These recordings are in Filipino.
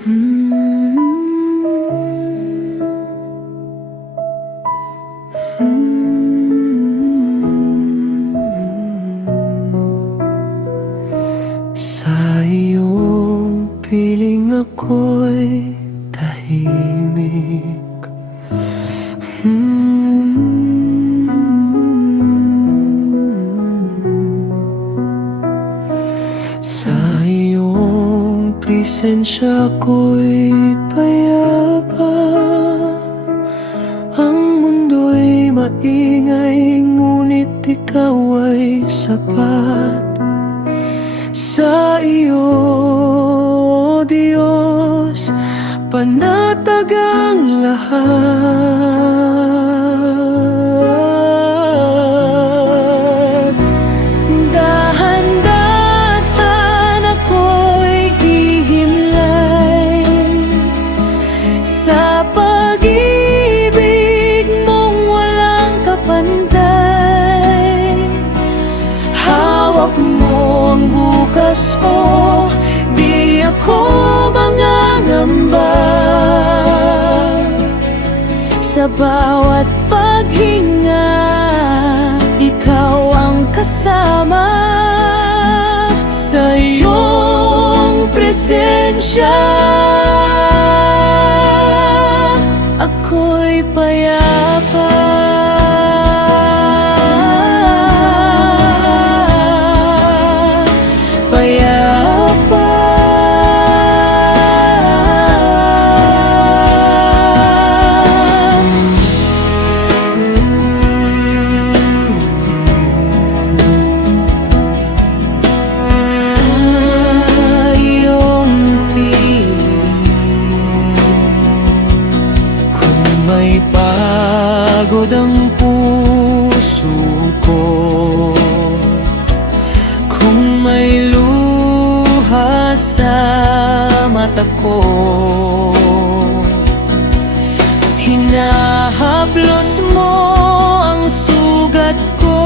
Sa iyong piling ako'y tahimik. Sa iyong presensya ako'y payapa. Ang mundo'y maingay, ngunit ikaw ay sapat. Sa iyo, O Diyos, panatag ang lahat. Dahan-dahan ako'y hihimlay sa pag-ibig mong walang kapantay. Hawak mo ang bukas ko, di ako mangangamba. Sa bawat paghinga, ikaw ang kasama. Sa iyong presensya, ako'y payapa. May pagod ang puso ko, kung may luha sa mata ko, hinahaplos mo ang sugat ko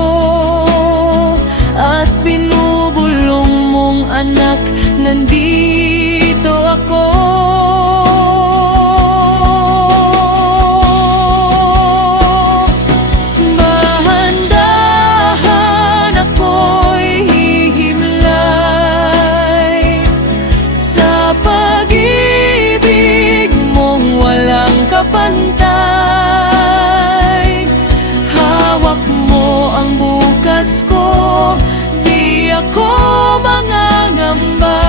at binubulong mong anak, nandito ako. Pantay, hawak mo ang bukas ko, di ako mangangamba.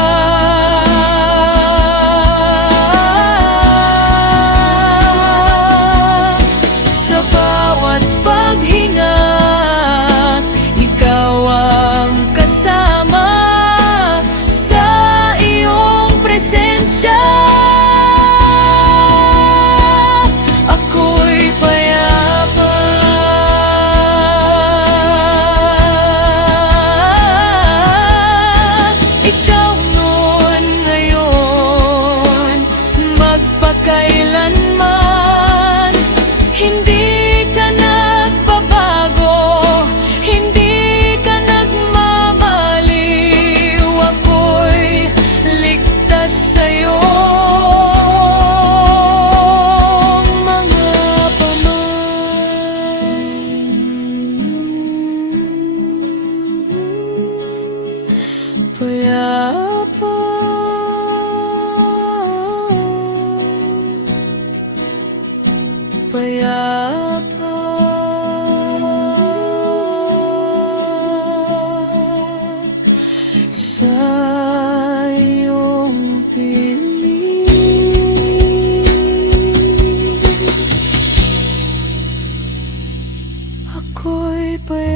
Sa bawat paghinga, ikaw ang kasama. Sa iyong presensya, kailanman hindi ka nagbabago, hindi ka nagmamaliw. Ako'y ligtas sa'yo, mga pamay. Payapa, payapa. Sa iyong piling, ako'y payapa.